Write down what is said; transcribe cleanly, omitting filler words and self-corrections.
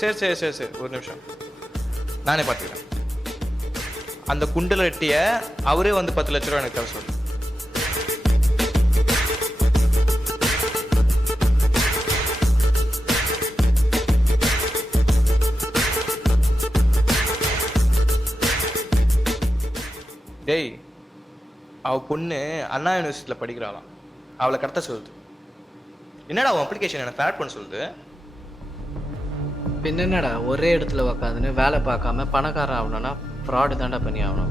சரி சரி சரி சரி ஒரு நிமிஷம், நானே பார்த்துக்கிறேன். அந்த குண்டல ரெட்டிய அவரே வந்து 10 லட்ச ரூபா எனக்கு தர சொல்லு. டேய், அவ பொண்ணு அண்ணா யூனிவர்சிட்டியில் படிக்கிறாளாம், அவளை கடத்த சொல்லுது. என்னடா அவன் அப்ளிகேஷன் எனக்கு ஆட் பண்ண சொல்லுது. பின்ன என்னடா ஒரே இடத்துல உக்காந்துன்னு வேலை பார்க்காம பணக்காரன் ஆகணும்னா ஃப்ராடு தான்டா பண்ணி ஆகணும்.